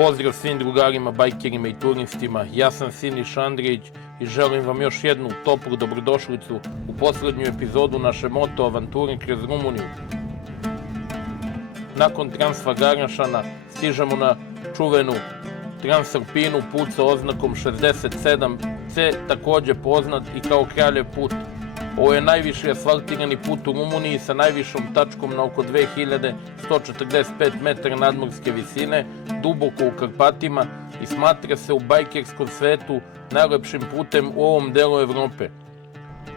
Pozdrav svim drugarima, bajkerima i turistima, ja sam Siniša Andrijević i želim vam još jednu toplu dobrodošlicu u poslednju epizodu naše moto avanture kroz Rumuniju. Nakon Transfagarašana stižemo na čuvenu Transalpinu, put sa oznakom 67C, takođe poznat i kao Kraljev put. Ovo je najviši asfaltirani put u Rumuniji sa najvišom tačkom na oko 2145 metara nadmorske visine, duboko u Karpatima i smatra se u bajkerskom svetu najlepšim putem u ovom delu Evrope.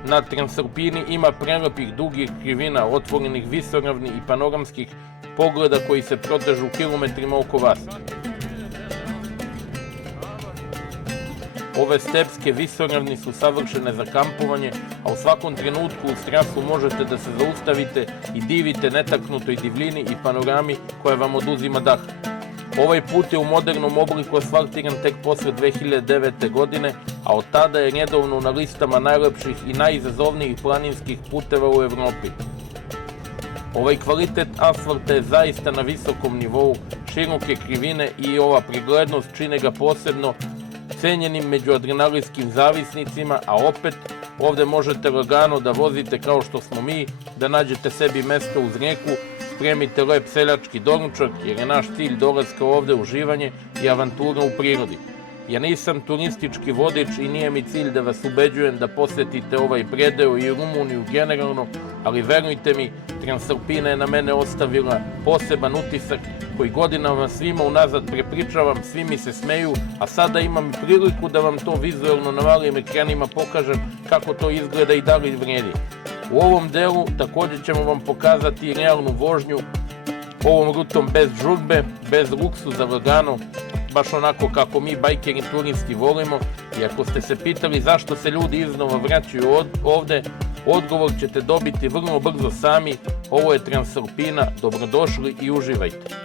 Na Transalpini ima prelepih dugih krivina, otvorenih visoravni i panoramskih pogleda koji se protežu kilometrima oko vas. Ove stepske visoravni su savršene za kampovanje, a u svakom trenutku u strasu možete da se zaustavite i divite netaknutoj divljini i panorami koja vam oduzima dah. Ovaj put je u modernom obliku asfaltiran tek posle 2009. godine, a od tada je redovno na listama najlepših i najizazovnijih planinskih puteva u Evropi. Ovaj kvalitet asfalta je zaista na visokom nivou, široke krivine i ova preglednost čine ga posebno cenjenim među adrenalinskim zavisnicima, a opet ovde možete lagano da vozite kao što smo mi, da nađete sebi mesto uz rijeku, spremite lep seljački doručak jer je naš cilj dolaska ovde uživanje i avantura u prirodi. Ja nisam turistički vodič i nije mi cilj da vas ubeđujem da posetite ovaj predeo i Rumuniju generalno, ali verujte mi, Transalpina je na mene ostavila poseban utisak koji godinama svima unazad prepričavam, svi mi se smeju, a sada imam priliku da vam to vizualno na malim ekranima pokažem kako to izgleda i da li vredi. U ovom delu također ćemo vam pokazati realnu vožnju ovom rutom bez žurbe, bez luksuza, lagano, baš onako kako mi bajkeri turisti volimo. I ako ste se pitali zašto se ljudi iznova vraćaju ovde, odgovor ćete dobiti vrlo brzo sami. Ovo je Transalpina, dobrodošli i uživajte.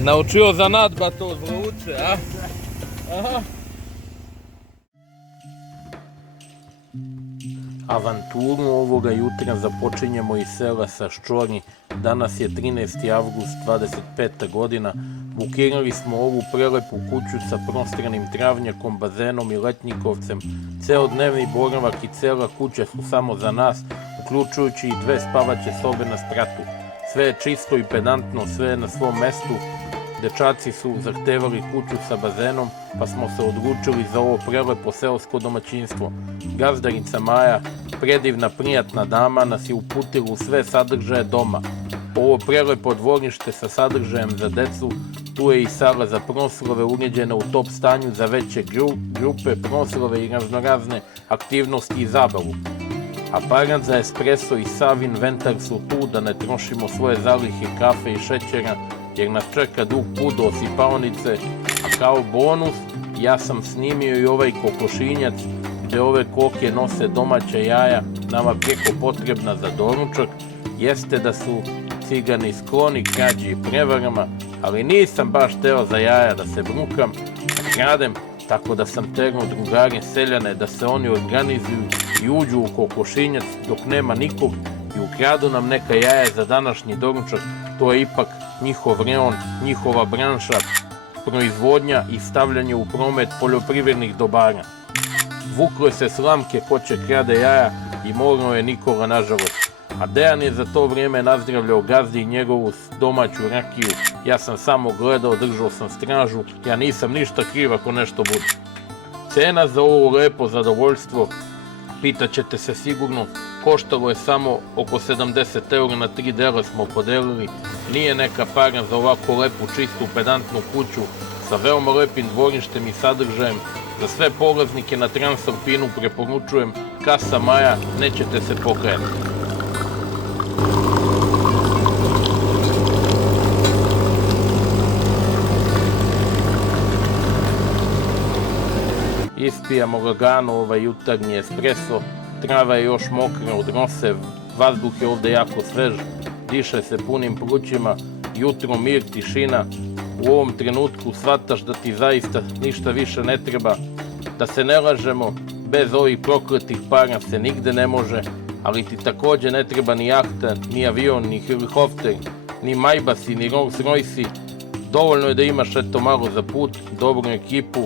Naučio zanat ba to zvuče, a? Aha. Avanturu ovoga jutra započinjemo iz sela Saščori. Danas je 13. avgust, 25. godina. Bukirali smo ovu prelepu kuću sa prostranim travnjakom, bazenom i letnjikovcem. Ceodnevni boravak i cela kuća su samo za nas, uključujući i 2 spavaće sobe na spratu. Sve je čisto i pedantno, sve je na svom mestu. Dečaci su zahtevali kuću sa bazenom, pa smo se odlučili za ovo prelepo seosko domaćinstvo. Gazdarica Maja, predivna prijatna dama, nas je uputila u sve sadržaje doma. Ovo prelepo dvorište sa sadržajem za decu, tu je i sala za proslave uređena u top stanju za veće grupe, proslave i raznorazne aktivnosti i zabavu. Aparat za espresso i Savin ventar su tu da ne trošimo svoje zalihe kafe i šećera, jer nas čeka dug put do osipaonice, a kao bonus ja sam snimio i ovaj kokošinjac gde ove koke nose domaća jaja, nama preko potrebna za doručak. Jeste da su cigani skloni krađi i prevarama, ali nisam baš teo za jaja da se brukam, da kradem, tako da sam ternuo drugare seljane da se oni organizuju i uđu u kokošinjac dok nema nikog i ukradu nam neka jaja za današnji doručak. To je ipak njihov reon, njihova branša, proizvodnja i stavljanje u promet poljoprivrednih dobara. Vuklo se slamke ko će krade jaja i morao je Nikola, nažalost. A Dejan je za to vrijeme nazdravljao gazdi i njegovu domaću rakiju. Ja sam samo gledao, držao sam stražu, ja nisam ništa kriv ako nešto bude. Cena za ovo lepo zadovoljstvo, pitaćete se sigurno, koštalo je samo oko 70 € na 3 dela smo podelili. Nije neka para za ovako lepu, čistu, pedantnu kuću sa veoma lepim dvorištem i sadržajem. Za sve polaznike na Transalpinu preporučujem Casa Maja, nećete se pokajati. Ispijamo lagano ovaj jutarnji espresso, trava je još mokra od rose, vazduh je ovde jako svež, diše se punim plućima, jutro mir, tišina. U ovom trenutku shvataš da ti zaista ništa više ne treba, Da se ne lažemo, bez ovih prokletih para se nigde ne može, ali ti takođe ne treba ni jahta, ni avion, ni helikopter, ni Majbasi, ni Rolls Royce. Dovoljno je da imaš eto malo za put, dobru ekipu,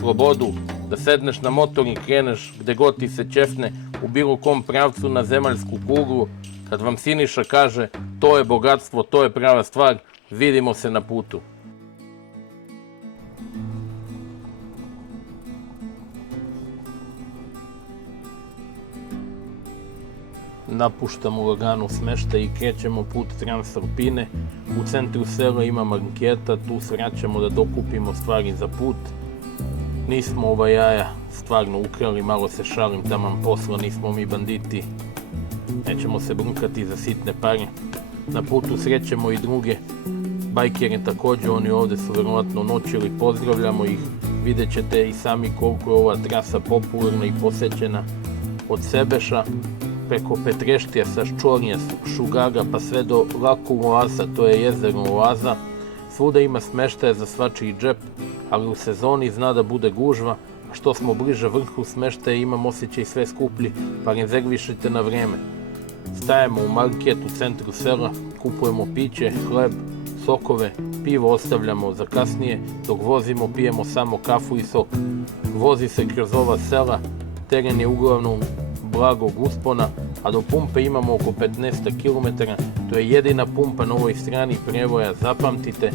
slobodu, da sedneš na motor i kreneš gde god ti se ćefne u bilo kom pravcu na zemaljsku kuglu. Kad vam Siniša kaže to je bogatstvo, to je prava stvar, vidimo se na putu. Napuštamo lagano smeštaj i krećemo put Transalpine. U centru sela ima marketa, tu svraćamo da dokupimo stvari za put. Nismo jaja stvarno ukrali, malo se šalim, taman posla, nismo mi banditi. Nećemo se brnkati za sitne pare. Na putu srećemo i druge bajkere takođe, oni ovde su verovatno noćili, pozdravljamo ih. Vidjet ćete i sami koliko je ova trasa popularna i posećena od Sebeša preko Petreštija, Saščornja, Šugaga pa sve do Laku Oaza, to je jezero Oaza. Svuda ima smeštaja za svačiji džep, ali u sezoni zna da bude gužva, a što smo bliže vrhu smeštaja imam osjećaj sve skuplji, pa rezervišite na vreme. Stajemo u market u centru sela, kupujemo piće, hleb, sokove, pivo ostavljamo za kasnije, dok vozimo pijemo samo kafu i sok. Vozi se kroz ova sela, teren je uglavnom blagog uspona, a do pumpe imamo oko 15 km, to je jedina pumpa na ovoj strani prevoja, zapamtite.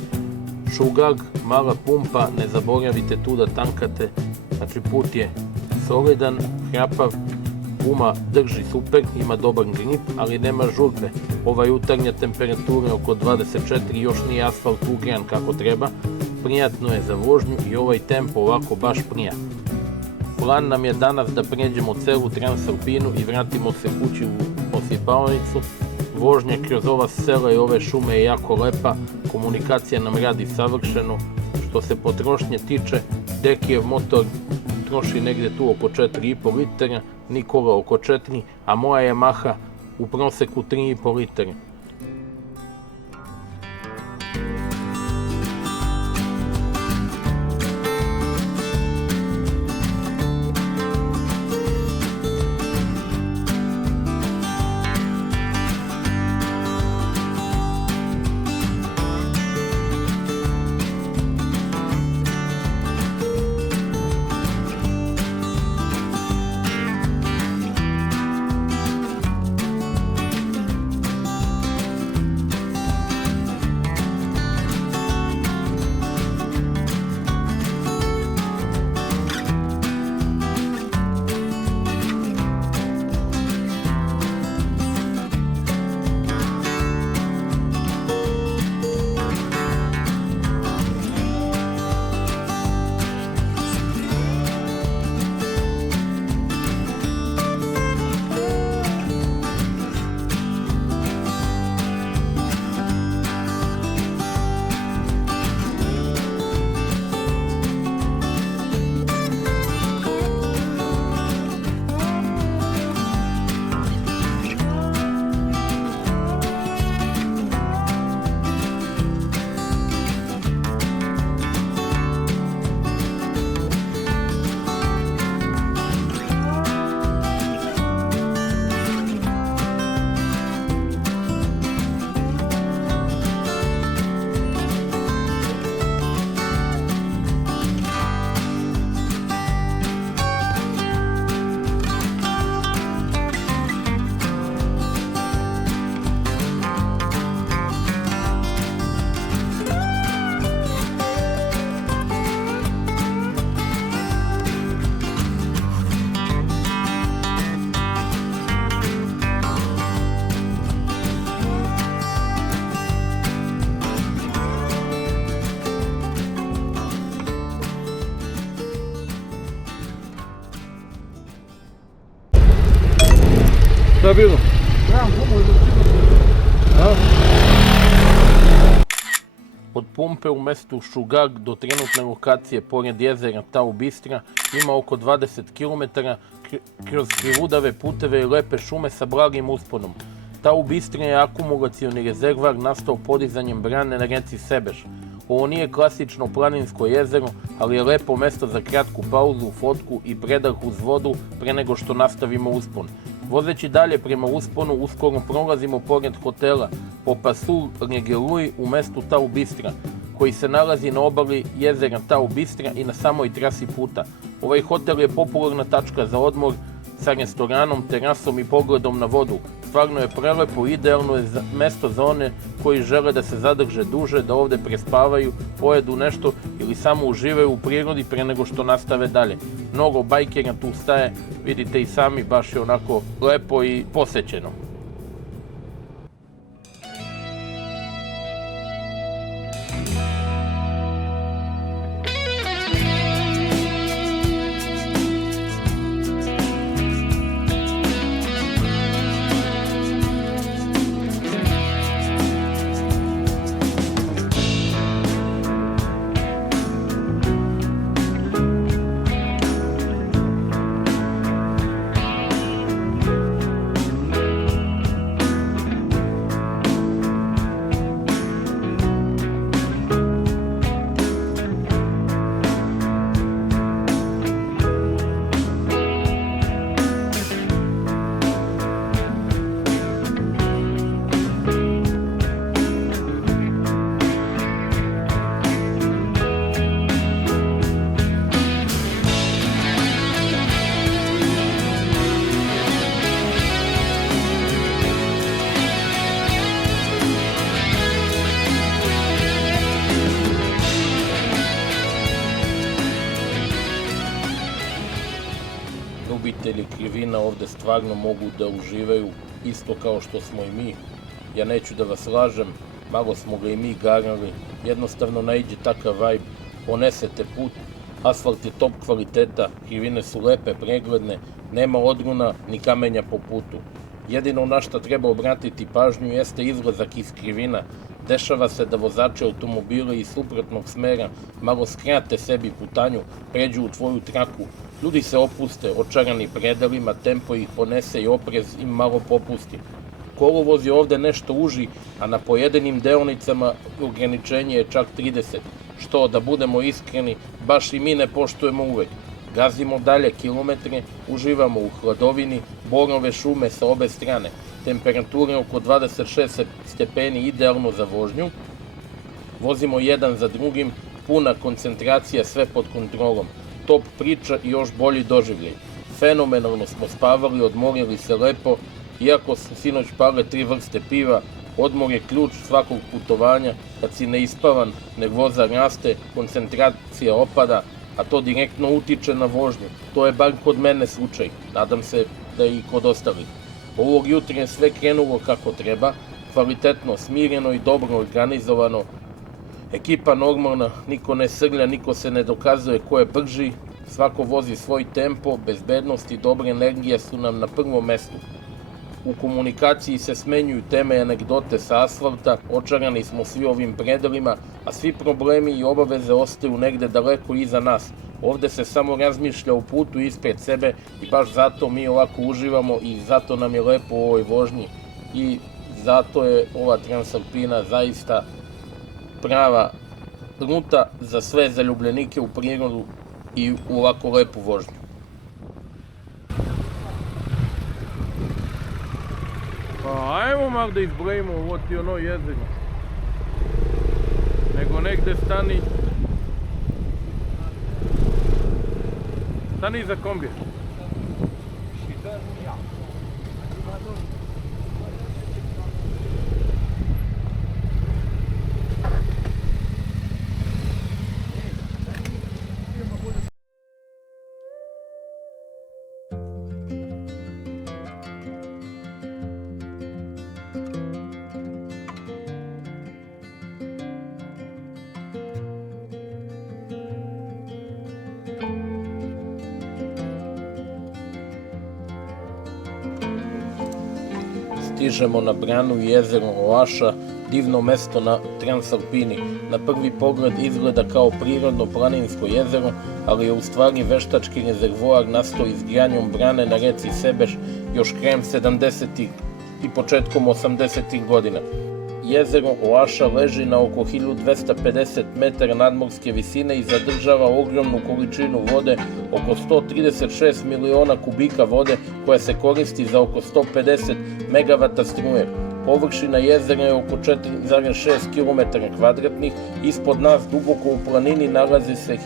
Šugag, mala pumpa, ne zaboravite tu da tankate, znači put je solidan, hrapav, guma drži super, ima dobar grip, ali nema žurbe. Ova jutarnja temperatura oko 24, još nije asfalt ugrejan kako treba, prijatno je za vožnju i ovaj tempo ovako baš prijatno. Plan nam je danas da pređemo celu Transalpinu i vratimo se kući u Osipaonicu. Vožnja kroz ova sela i ove šume je jako lepa, komunikacija nam radi savršeno. Što se potrošnje tiče, Dekijev motor troši negde tu oko 4,5 litara, Nikola oko 4, a moja Yamaha u proseku 3,5 litara. Šta je bilo? Od pumpe u mestu Šugag do trenutne lokacije pored jezera Tau Bistra ima oko 20 km kroz krivudave puteve i lepe šume sa blagim usponom. Tau Bistra je akumulacioni rezervar nastao podizanjem brane na reci Sebeš. Ovo nije klasično planinsko jezero, ali je lepo mesto za kratku pauzu, fotku i predah uz vodu pre nego što nastavimo uspon. Vozeći dalje prema usponu, uskoro prolazimo pored hotela Popasul Regelui u mestu Tau Bistra, koji se nalazi na obali jezera Tau Bistra i na samoj trasi puta. Ovaj hotel je popularna tačka za odmor sa restoranom, terasom i pogledom na vodu. Stvarno je prelepo, idealno je mesto za one koji žele da se zadrže duže, da ovde prespavaju, pojedu nešto ili samo uživaju u prirodi pre nego što nastave dalje. Mnogo bajkera tu staje, vidite i sami, baš je onako lepo i posećeno. Ljubitelji krivina ovde stvarno mogu da uživaju isto kao što smo i mi. Ja neću da vas lažem, malo smo ga i mi garali, jednostavno naiđe takav vibe, ponesete put, asfalt je top kvaliteta, krivine su lepe, pregledne, nema odruna ni kamenja po putu. Jedino na šta treba obratiti pažnju jeste izlazak iz krivina. Dešava se da vozači automobila iz suprotnog smera malo skrate sebi putanju, pređu u tvoju traku. Ljudi se opuste, očarani predalima, tempo ih ponese i oprez im malo popusti. Kolovoz je ovde nešto uži, a na pojedinim deonicama ograničenje je čak 30, što, da budemo iskreni, baš i mi ne poštujemo uvek. Gazimo dalje kilometre, uživamo u hladovini, borove šume sa obe strane, temperature oko 26 stepeni idealno za vožnju, vozimo jedan za drugim, puna koncentracija, sve pod kontrolom, top priča i još bolji doživljaj. Fenomenalno smo spavali, odmorili se lepo, iako su sinoć pale 3 vrste piva, odmor je ključ svakog putovanja, kad si neispavan, nervoza raste, koncentracija opada, a to direktno utiče na vožnju. To je bar kod mene slučaj, nadam se da i kod ostalih. Ovog jutra je sve krenulo kako treba, kvalitetno, smireno i dobro organizovano. Ekipa normalna, niko ne srlja, niko se ne dokazuje ko je brži, svako vozi svoj tempo, bezbednost i dobra energija su nam na prvom mestu. U komunikaciji se smenjuju teme i anegdote sa asfalta, očarani smo svi ovim predelima, a svi problemi i obaveze ostaju negde daleko iza nas. Ovde se samo razmišlja o putu ispred sebe i baš zato mi ovako uživamo i zato nam je lepo u ovoj vožnji i zato je ova Transalpina zaista prava ruta za sve zaljubljenike u prirodu i u ovako lepu vožnju. Pa ajmo mak da izbrojimo ovo ti ono jezero. Nego negde stani. Stani iza kombija. Stižemo na branu i jezero Oaša, divno mesto na Transalpini. Na prvi pogled izgleda kao prirodno planinsko jezero, ali je u stvari veštački rezervoar nastao izgradnjom brane na reci Sebeš još krajem 70-ih i početkom 80-ih godina. Jezero Oaša leži na oko 1250 metara nadmorske visine i zadržava ogromnu količinu vode, oko 136 miliona kubika vode koja se koristi za oko 150 megavata struje. Površina jezera je oko 4,6 km², ispod nas duboko u planini nalazi se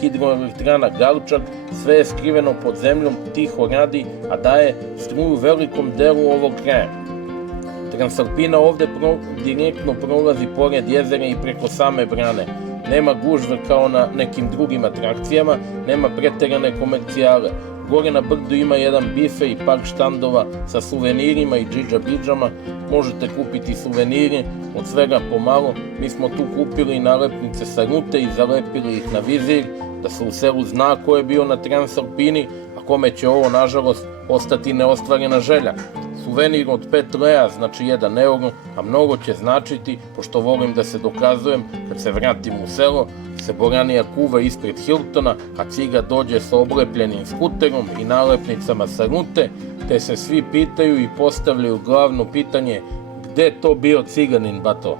hidroelektrana Galčak, sve je skriveno pod zemljom, tiho radi, a daje struju velikom delu ovog kraja. Transalpina ovde direktno prolazi pored jezera i preko same brane. Nema gužve kao na nekim drugim atrakcijama, nema preterane komercijale. Gore na brdu ima jedan bife i park štandova sa suvenirima i džidža-bidžama. Možete kupiti suvenire, od svega pomalo. Mi smo tu kupili nalepnice sa rute i zalepili ih na vizir, da se u selu zna ko je bio na Transalpini, a kome će ovo, nažalost, ostati neostvarena želja. Suvenir od 5 lea znači 1 euro, a mnogo će značiti, pošto volim da se dokazujem, kad se vratim u selo, se boranija kuva ispred Hiltona, a ciga dođe sa oblepljenim skuterom i nalepnicama sa rute, te se svi pitaju i postavljaju glavno pitanje: gde to bio ciganin, bato?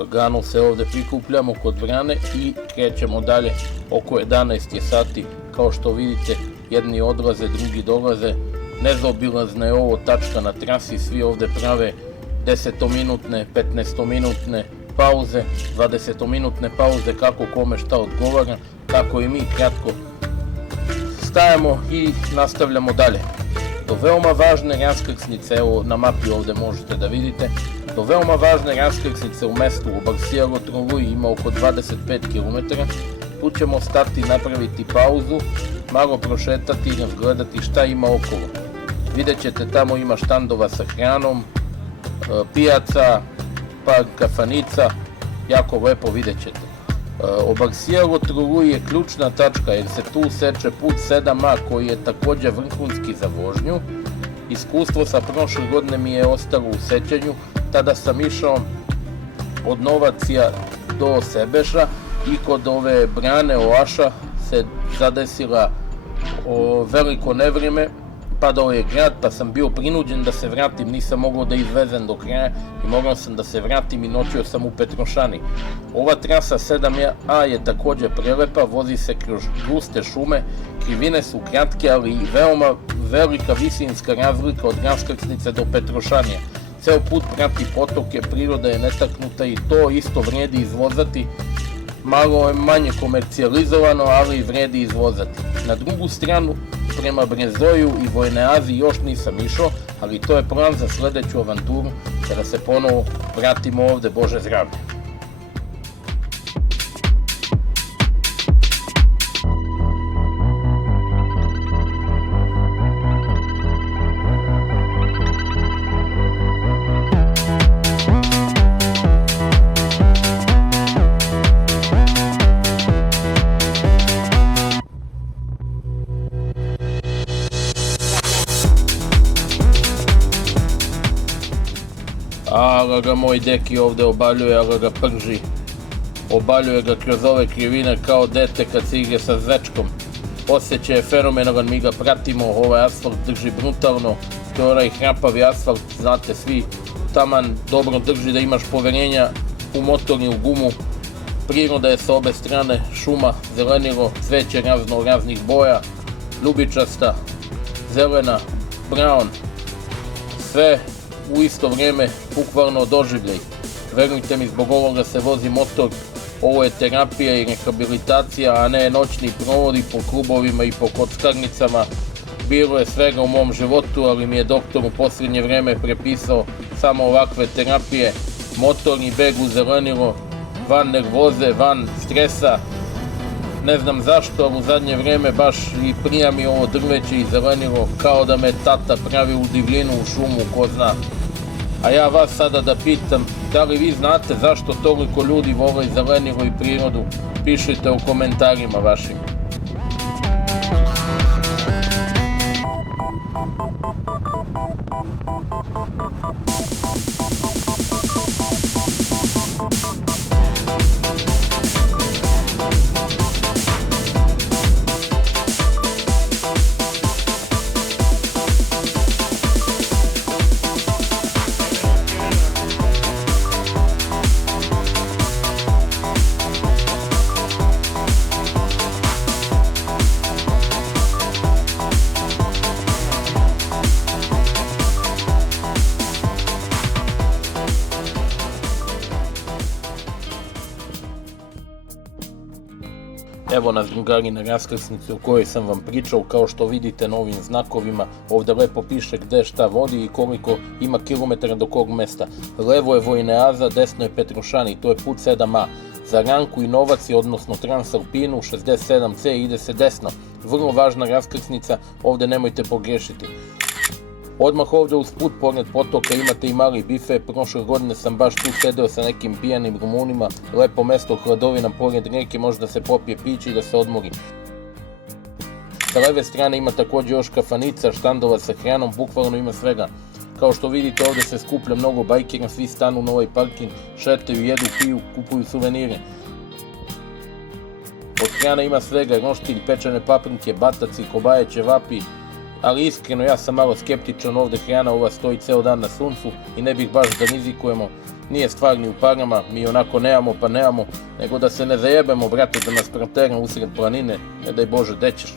Lagano se ovde prikupljamo kod brane i krećemo dalje. Oko 11 je sati, kao što vidite, jedni odlaze, drugi dolaze. Nezaobilazna je ovo tačka na trasi, svi ovde prave 10-minutne, 15-minutne pauze, 20-minutne pauze, kako kome šta odgovara, tako i mi kratko stajemo i nastavljamo dalje. Do veoma važne raskrsnice, evo na mapi ovde možete da vidite, do veoma važne raskrsnice u mestu Obaksijalotruji ima oko 25 km. Tu ćemo stati, napraviti pauzu, malo prošetati i razgledati šta ima okolo. Vidjet ćete, tamo ima štandova sa hranom, pijaca, par kafanica, jako lepo vidjet ćete. Obaksijalotruji je ključna tačka jer se tu seče put 7A koji je takođe vrhunski za vožnju. Iskustvo sa prošle godine mi je ostalo u sećanju. Tada sam išao od Novacija do Sebeša i kod ove brane Oaša se zadesila veliko nevreme, padao je grad, pa sam bio prinuđen da se vratim, nisam mogao da izvezem do kraja i morao sam da se vratim i noćio sam u Petrošani. Ova trasa 7A je takođe prelepa, vozi se kroz guste šume, krivine su kratke, ali i veoma velika visinska razlika od raskrsnice do Petrošanija. Ceo put prati potoke, priroda je netaknuta i to isto vredi izvozati. Malo je manje komercijalizovano, ali vredi izvozati. Na drugu stranu, prema Brezoju i Vojne Aziji još nisam išao, ali to je plan za sledeću avanturu, kada se ponovo vratimo ovde, Bože zdravlje. Ala ga moj deki ovde obaljuje, ala ga prži. Obaljuje ga kroz ove krivine kao dete kad se igre sa zečkom. Osjećaj je fenomenalan, mi ga pratimo, ovaj asfalt drži brutalno. To je onaj hrapavi asfalt, znate svi, taman dobro drži da imaš poverenja u motor i u gumu. Priroda je sa obe strane, šuma, zelenilo, cveće raznih boja, ljubičasta, zelena, brown, sve u isto vrijeme bukvalno doživljaj. Verujte mi, zbog ovoga se vozi motor, ovo je terapija i rehabilitacija, a ne noćni provodi po klubovima i po kockarnicama. Bilo je svega u mom životu, ali mi je doktor u posljednje vreme prepisao samo ovakve terapije, motorni beg u zelenilo, van nervoze, van stresa, Ne znam zašto, ali u zadnje vreme baš i prija mi ovo drveće i zelenilo, kao da me tata pravi u divljinu u šumu, ko zna. A ja vas sada da pitam, da li vi znate zašto toliko ljudi vole zelenilo i prirodu? Pišite u komentarima vašim. Evo nas drugari na raskrsnici o kojoj sam vam pričao, kao što vidite na ovim znakovima, ovdje lepo piše gde šta vodi i koliko ima kilometara do kog mesta. Levo je Vojneaza, desno je Petrušani, to je put 7A. Za Ranku i Novaci, odnosno Transalpinu, 67C ide se desno. Vrlo važna raskrsnica, ovdje nemojte pogrešiti. Odmah ovdje uz put, pored potoka, imate i mali bife. Prošle godine sam baš tu sedeo sa nekim pijanim Rumunima. Lepo mesto, hladovina pored reke, može da se popije piće i da se odmori. Sa leve strane ima također još kafanica, štandova sa hranom, bukvalno ima svega. Kao što vidite, ovdje se skuplja mnogo bajkera, svi stanu na ovaj parking, šetaju, jedu, piju, kupuju suvenire. Od hrana ima svega, roštilj, pečene paprike, bataci, kobaje, ćevapi. Ali iskreno, ja sam malo skeptičan, ovdje hrana ova stoji ceo dan na suncu i ne bih baš da rizikujemo. Nije stvar ni u parama, mi onako nemamo pa nemamo, nego da se ne zajebemo, brate, da nas protera usred planine, ne daj Bože, gde ćeš.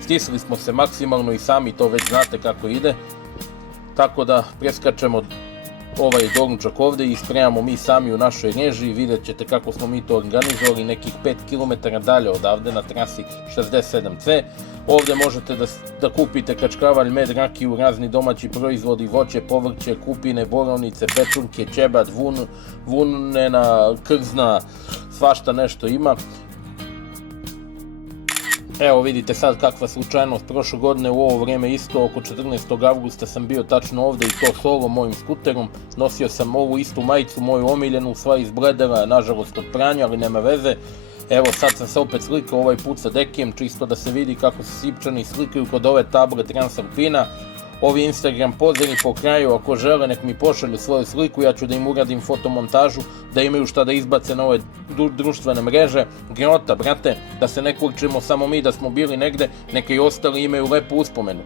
Stisli smo se maksimalno i sami to već znate kako ide, tako da preskačemo ovaj doručak ovdje i spremamo mi sami u našoj režiji. Vidjet ćete kako smo mi to organizovali nekih 5 km dalje odavde na trasi 67C. Ovdje možete da kupite kačkavalj, med, rakiju, razni domaći proizvodi, voće, povrće, kupine, borovnice, pečurke, ćebad, vunena, krzna, svašta nešto ima. Evo vidite sad kakva slučajnost, prošle godine u ovo vrijeme isto, oko 14. avgusta sam bio tačno ovdje i to solo mojim skuterom. Nosio sam ovu istu majicu, moju omiljenu, sva izbledela, nažalost od pranja, ali nema veze. Evo sad sam se opet slikao ovaj put sa Dekijem, čisto da se vidi kako se Sipčani slikaju kod ove table Transalpina. Ovi Instagram pozeri po kraju, ako žele nek mi pošalju svoju sliku, ja ću da im uradim fotomontažu, da imaju šta da izbace na ove društvene mreže. Grota, brate, da se ne kurčimo samo mi da smo bili negde, neka i ostali imaju lepu uspomenu.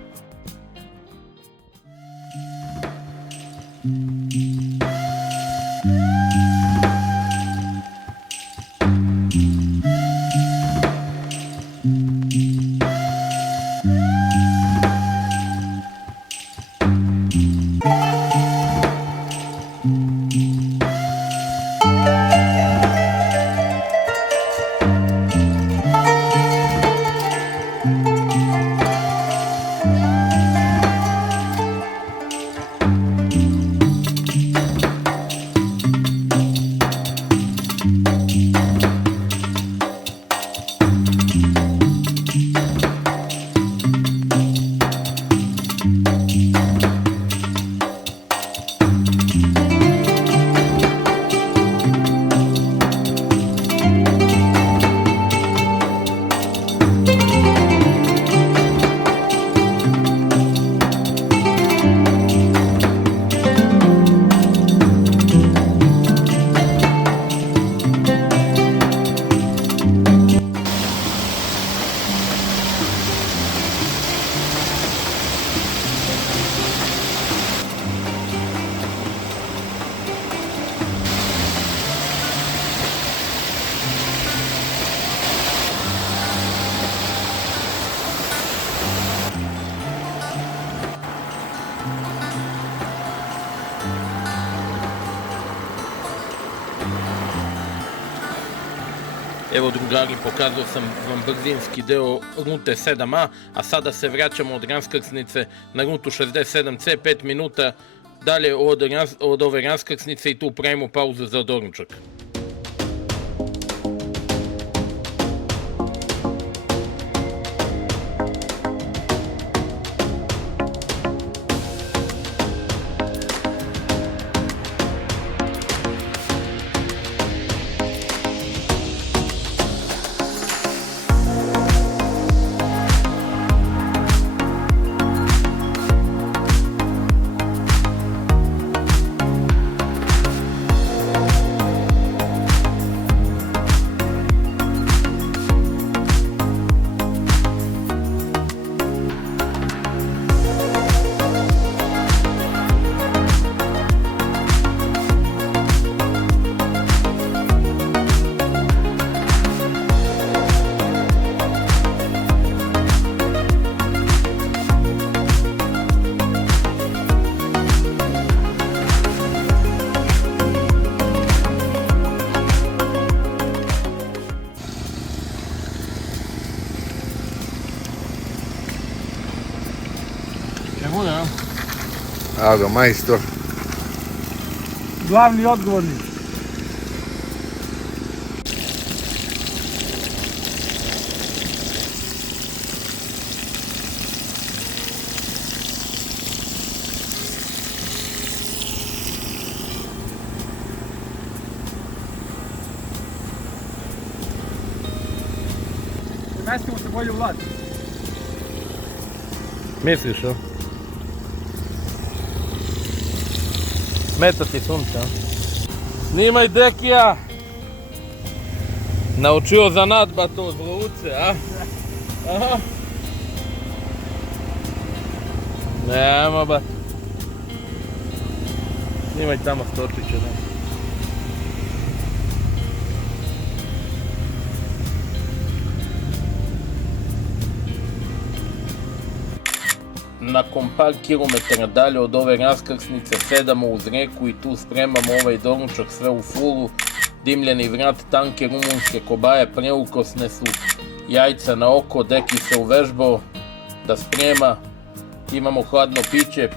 Evo drugari, pokazao sam vam brzinski deo rute 7A, a sada se vraćamo od raskrsnice na rutu 67C, 5 minuta dalje od ove raskrsnice i tu pravimo pauzu za doručak. Evo ga majstor. Glavni odgovorni. Premestimo se bolje u Vlad. Misliš, o? Smeta ti sunce, a? Snimaj Dekija! Naučio zanat ba to zlouce, a? Aha. Nema ba. Snimaj tamo Stočiće, ne? Nakon par kilometara dalje od ove raskrsnice sedamo uz reku i tu spremamo ovaj doručak sve u fulu. Dimljeni vrat tanke rumunske kobaje preukosne su, jajca na oko, Deki se uvežbao da sprema. Imamo hladno piće,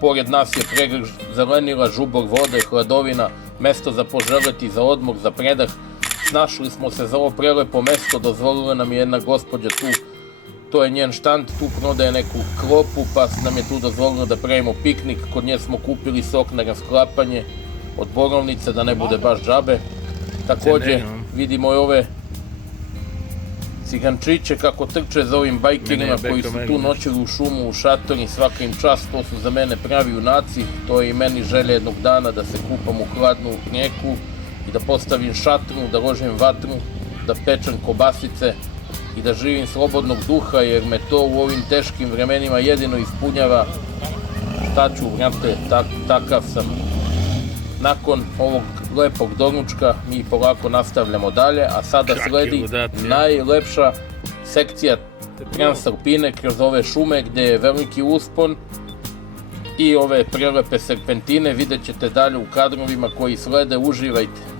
pored nas je pregrž zelenila, žubor vode, hladovina, mesto za poželeti, za odmor, za predah. Snašli smo se za ovo prelepo mesto, dozvolila nam je jedna gospođa tu. To je njen štand, tu prodaje neku klopu, pa nam je tu dozvoljeno da pravimo piknik. Kod nje smo kupili sok na rasklapanje od borovnice, da ne bude baš džabe. Također vidimo i ove cigančiće kako trče za ovim bajkerima koji su tu noćili u šumu, u šatori, svaka im čast, to su za mene pravi junaci. To je i meni želja jednog dana da se kupam u hladnu rijeku i da postavim šatru, da ložim vatru, da pečem kobasice i da živim slobodnog duha, jer me to u ovim teškim vremenima jedino ispunjava. Šta ću, vrate, takav sam. Nakon ovog lepog doručka mi polako nastavljamo dalje, a sada sledi najlepša sekcija Transalpine kroz ove šume gdje je veliki uspon i ove prelepe serpentine. Vidjet ćete dalje u kadrovima koji slede, uživajte.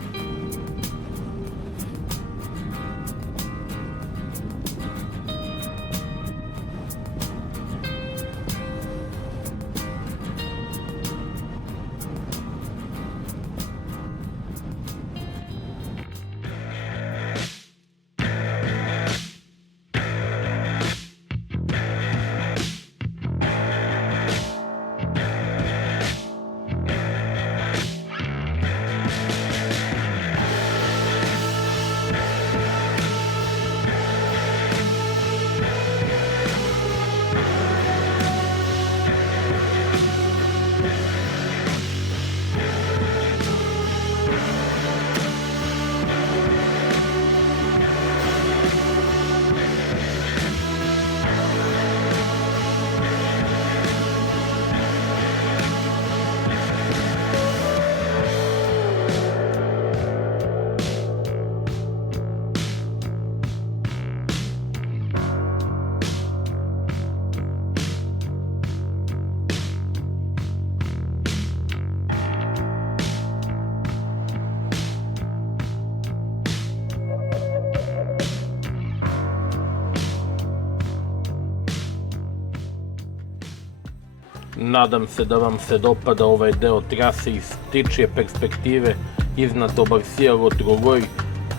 Nadam se da vam se dopada ovaj deo trase iz ptičje perspektive iznad Obarsijalo Trogoj.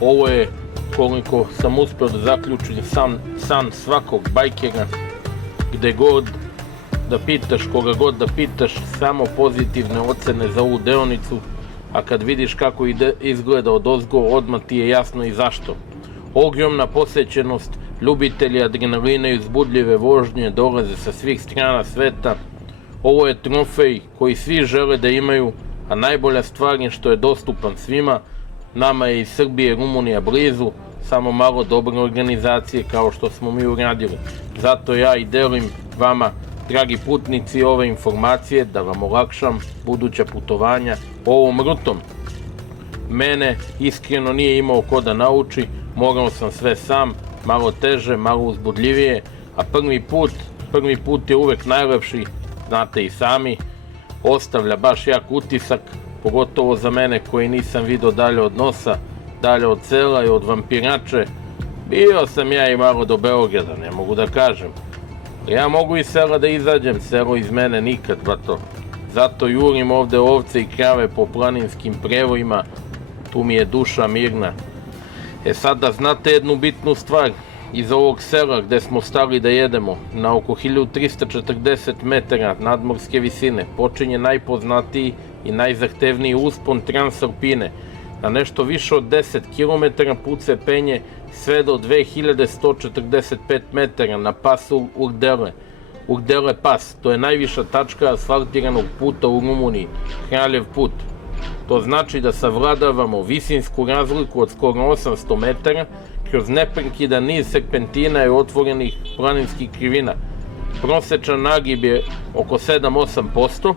Ovo je, koliko sam uspio da zaključim, san svakog bajkera, gde god da pitaš, koga god da pitaš, samo pozitivne ocene za ovu deonicu, a kad vidiš kako izgleda odozgo, odmah ti je jasno i zašto. Ogromna posećenost, ljubitelji adrenalina i uzbudljive vožnje dolaze sa svih strana sveta. Ovo je trofej koji svi žele da imaju, a najbolja stvar je što je dostupan svima. Nama je iz Srbije i Rumunija blizu, samo malo dobre organizacije kao što smo mi uradili. Zato ja i delim vama, dragi putnici, ove informacije da vam olakšam buduća putovanja ovom rutom. Mene iskreno nije imao ko da nauči, morao sam sve sam, malo teže, malo uzbudljivije, a prvi put je uvek najlepši, znate i sami, ostavlja baš jak utisak, pogotovo za mene koji nisam vidio dalje od nosa, dalje od sela i od vampirače. Bio sam ja i malo do Beograda, ne mogu da kažem. Ja mogu iz sela da izađem, selo iz mene nikad, bato. Zato jurim ovde ovce i krave po planinskim prevojima, tu mi je duša mirna. Sad da znate jednu bitnu stvar, iz ovog sela gde smo stali da jedemo, na oko 1340 metara nadmorske visine, počinje najpoznatiji i najzahtevniji uspon Transalpine. Na nešto više od 10 km put se penje sve do 2145 metara na pasu Urdele. Urdele pas, to je najviša tačka asfaltiranog puta u Rumuniji, Kraljev put. To znači da savladavamo visinsku razliku od skoro 800 metara kroz neprekidan niz serpentina i otvorenih planinskih krivina. Prosečan nagib je oko 7-8%,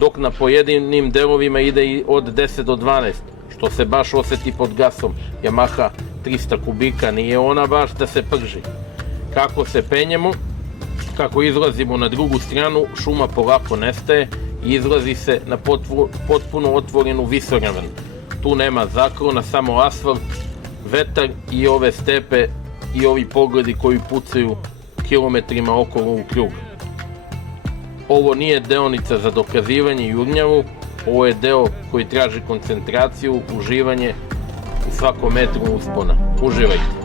dok na pojedinim delovima ide i od 10 do 12, što se baš oseti pod gasom Yamaha 300 kubika, nije ona baš da se prži. Kako se penjemo, kako izlazimo na drugu stranu, šuma polako nestaje i izlazi se na potpuno otvorenu visoravan. Tu nema zaklona, samo asfalt, vetar i ove stepe i ovi pogledi koji pucaju kilometrima okolo u krug. Ovo nije deonica za dokazivanje i jurnjavu, ovo je deo koji traži koncentraciju, uživanje u svakom metru uspona. Uživajte!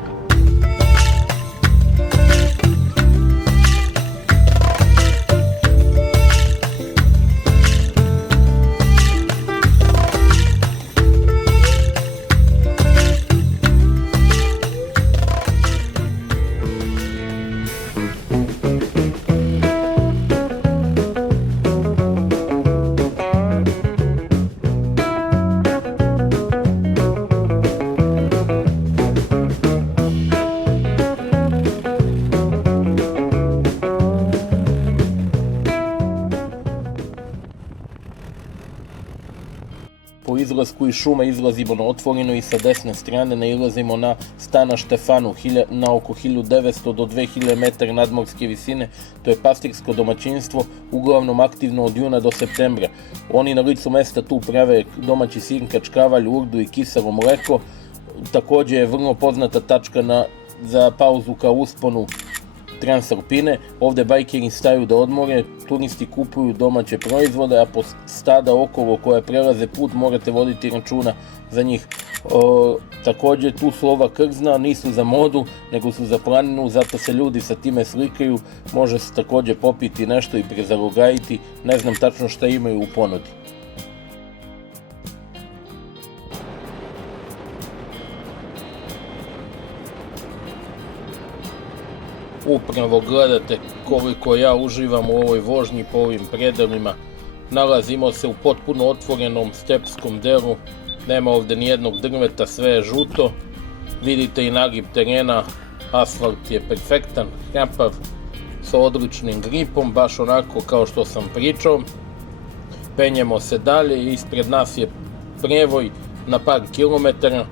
Po izlasku iz šume izlazimo na otvoreno i sa desne strane nailazimo na Stana Štefanu na oko 1900 do 2000 metara nadmorske visine. To je pastirsko domaćinstvo, uglavnom aktivno od juna do septembra. Oni na licu mesta tu prave domaći sir, kačkavalj, urdu i kiselo mleko. Takođe je vrlo poznata tačka za pauzu ka usponu Transalpine. Ovde bajkeri staju da odmore, turisti kupuju domaće proizvode, a po stada okolo koje prelaze put morate voditi računa za njih. Takođe tu su ova krzna, nisu za modu, nego su za planinu, zato se ljudi sa time slikaju. Može se takođe popiti nešto i prezalogajiti, ne znam tačno šta imaju u ponudi. Upravo gledate koliko ja uživam u ovoj vožnji po ovim predelima. Nalazimo se u potpuno otvorenom stepskom delu, nema ovde nijednog drveta, sve je žuto. Vidite i nagib terena, asfalt je perfektan, hrapav, sa odličnim gripom, baš onako kao što sam pričao. Penjemo se dalje i ispred nas je prevoj na par kilometara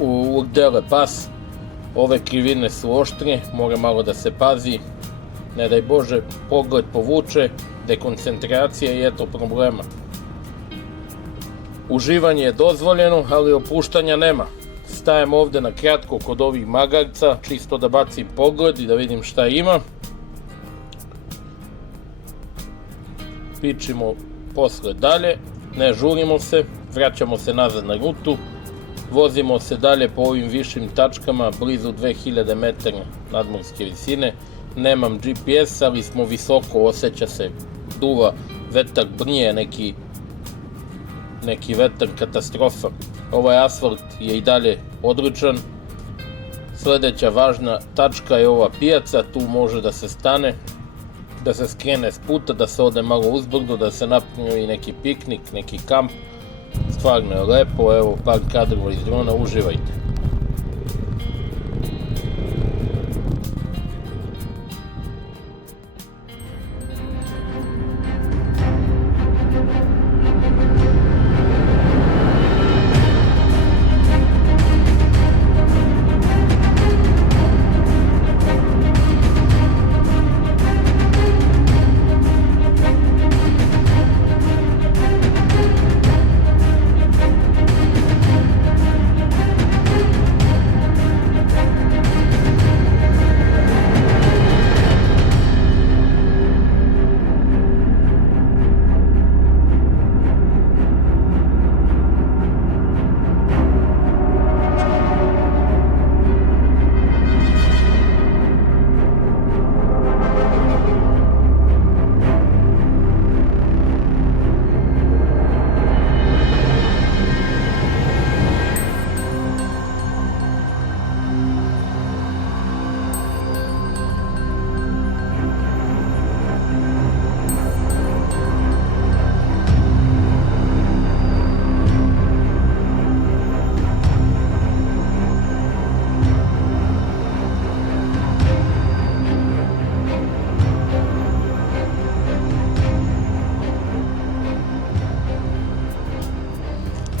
u Urdele pas. Ove krivine su oštre, mora malo da se pazi, ne daj Bože, pogled povuče, dekoncentracija i eto problema. Uživanje je dozvoljeno, ali opuštanja nema. Stajem ovde na kratko kod ovih magarca, čisto da bacim pogled i da vidim šta ima. Pičimo posle dalje, ne žurimo se, vraćamo se nazad na rutu. Vozimo se dalje po ovim višim tačkama, blizu 2000 metara nadmorske visine. Nemam GPS, ali smo visoko, osjeća se, duva, vetar brnje, neki vetar katastrofa. Ovaj asfalt je i dalje odličan. Sledeća važna tačka je ova pijaca, tu može da se stane, da se skrene s puta, da se ode malo uzbrdo, da se napravi neki piknik, neki kamp. Stvarno je lepo, evo par kadrova iz drona, uživajte.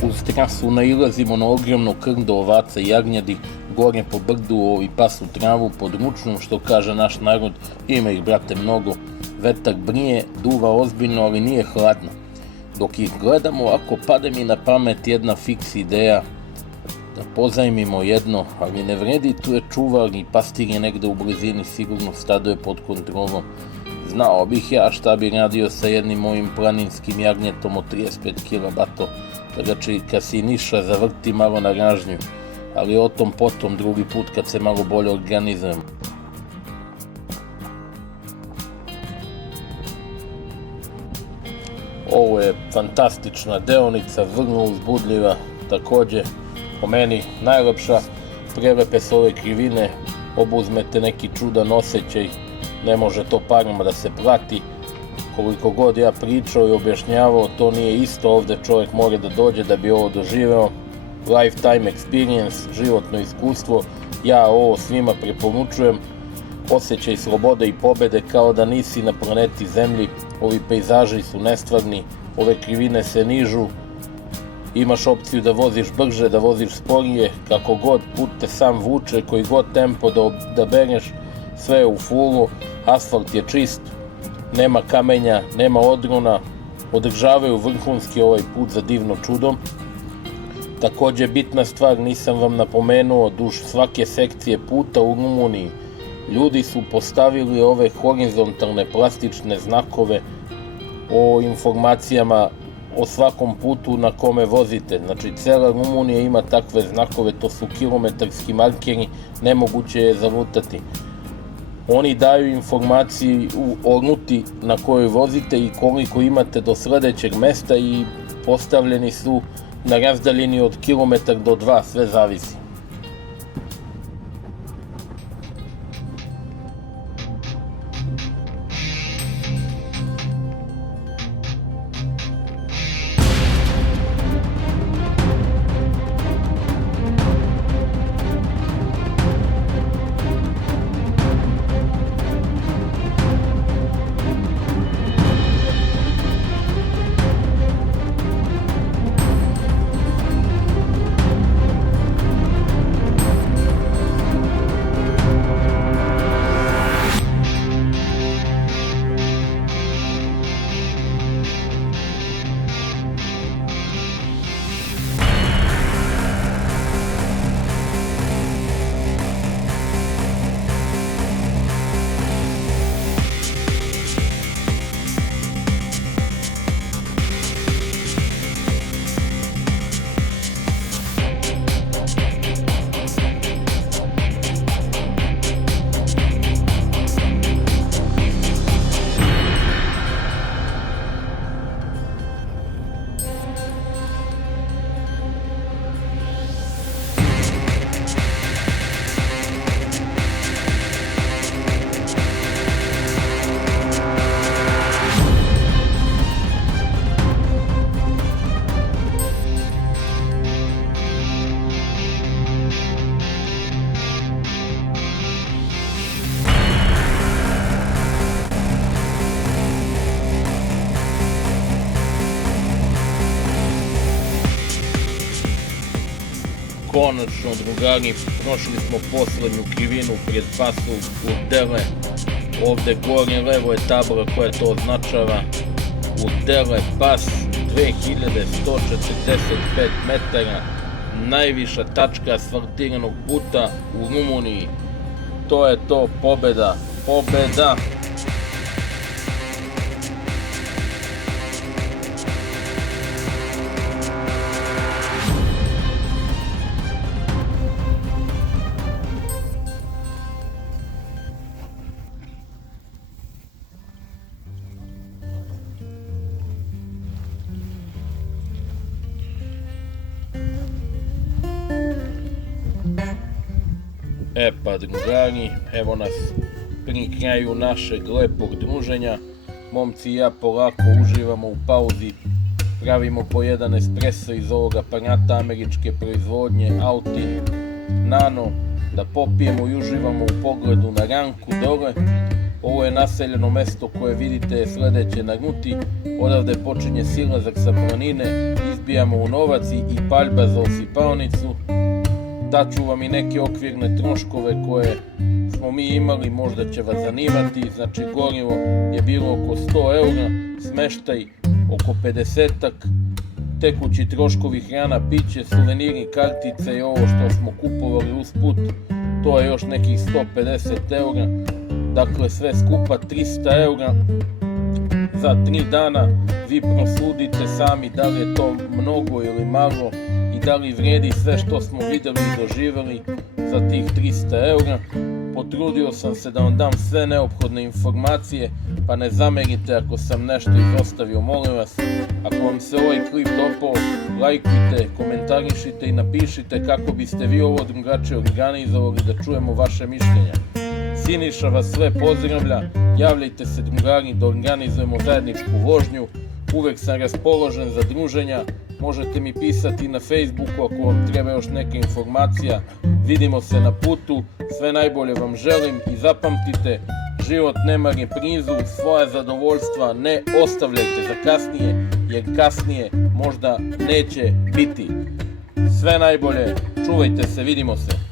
Uz trasu nailazimo na ogromno krdo ovaca i jagnjadi, gore po brdu i pasu travu pod ručnom, što kaže naš narod, ima ih brate mnogo. Vetar brije, duva ozbiljno, ali nije hladno. Dok ih gledamo, ako pade mi na pamet jedna fiks ideja, da pozajmimo jedno, ali ne vredi, tu je čuvar i pastir je negde u blizini, sigurno stado je pod kontrolom. Znao bih ja šta bi radio sa jednim mojim planinskim jagnjetom od 35 kg bato, da ga čika si niša zavrti malo na ražnju, ali o tom potom drugi put kad se malo bolje organizujem. Ovo je fantastična deonica, vrlo uzbudljiva, takođe po meni najlepša, prelepe su ove krivine, obuzmete neki čudan osjećaj, ne može to parama da se plati. Koliko god ja pričao i objašnjavao, to nije isto, ovde čovjek mora da dođe da bi ovo doživeo. Lifetime experience, životno iskustvo, ja ovo svima preporučujem. Osjećaj slobode i pobede kao da nisi na planeti Zemlji, ovi pejzaži su nestvarni, ove krivine se nižu, imaš opciju da voziš brže, da voziš sporije, kako god put te sam vuče, koji god tempo da bereš, sve je u fullu, asfalt je čist, nema kamenja, nema odrona, održavaju vrhunski ovaj put za divno čudo. Takođe bitna stvar, nisam vam napomenuo, duž svake sekcije puta u Rumuniji ljudi su postavili ove horizontalne plastične znakove o informacijama o svakom putu na kome vozite. Znači, cela Rumunija ima takve znakove, to su kilometarski markeri, nemoguće je zalutati. Oni daju informaciju o ruti na kojoj vozite i koliko imate do sledećeg mesta i postavljeni su na razdaljini od kilometar do 2, sve zavisi. Konačno, drugari, prošli smo poslednju krivinu pred pasu Urdele. Ovde gore levo je tabla koja to označava. Urdele pas 2145 metara, najviša tačka asfaltiranog puta u Rumuniji. To je to, pobeda, pobeda! E pa drugari, evo nas pri kraju našeg lepog druženja. Momci i ja polako uživamo u pauzi, pravimo po jedan espresso iz ovog aparata američke proizvodnje Altin Nano, da popijemo i uživamo u pogledu na Ranku dole. Ovo je naseljeno mesto koje vidite sledeće na ruti. Odavde počinje silazak sa planine, izbijamo u Novac i paljba za osipaonicu. Daću vam i neke okvirne troškove koje smo mi imali, možda će vas zanimati. Znači gorivo je bilo oko 100 eura, smeštaj oko 50-ak, tekući troškovi, hrana, piće, suveniri, kartice i ovo što smo kupovali usput, to je još nekih 150 eura. Dakle, sve skupa 300 eura za 3 dana. Vi prosudite sami da li je to mnogo ili malo i da li vredi sve što smo videli i doživjeli za tih 300 eura. Potrudio sam se da vam dam sve neophodne informacije, pa ne zamerite ako sam nešto izostavio, molim vas. Ako vam se ovaj klip dopao, lajkujte, komentarišite i napišite kako biste vi ovo drugačije organizovali, da čujemo vaše mišljenja. Siniša vas sve pozdravlja, javljajte se drugari da organizujemo zajedničku vožnju, uvek sam raspoložen za druženja, možete mi pisati na Facebooku ako vam treba još neka informacija. Vidimo se na putu, sve najbolje vam želim i zapamtite, život nema reprizu, svoja zadovoljstva ne ostavljajte za kasnije, jer kasnije možda neće biti. Sve najbolje, čuvajte se, vidimo se.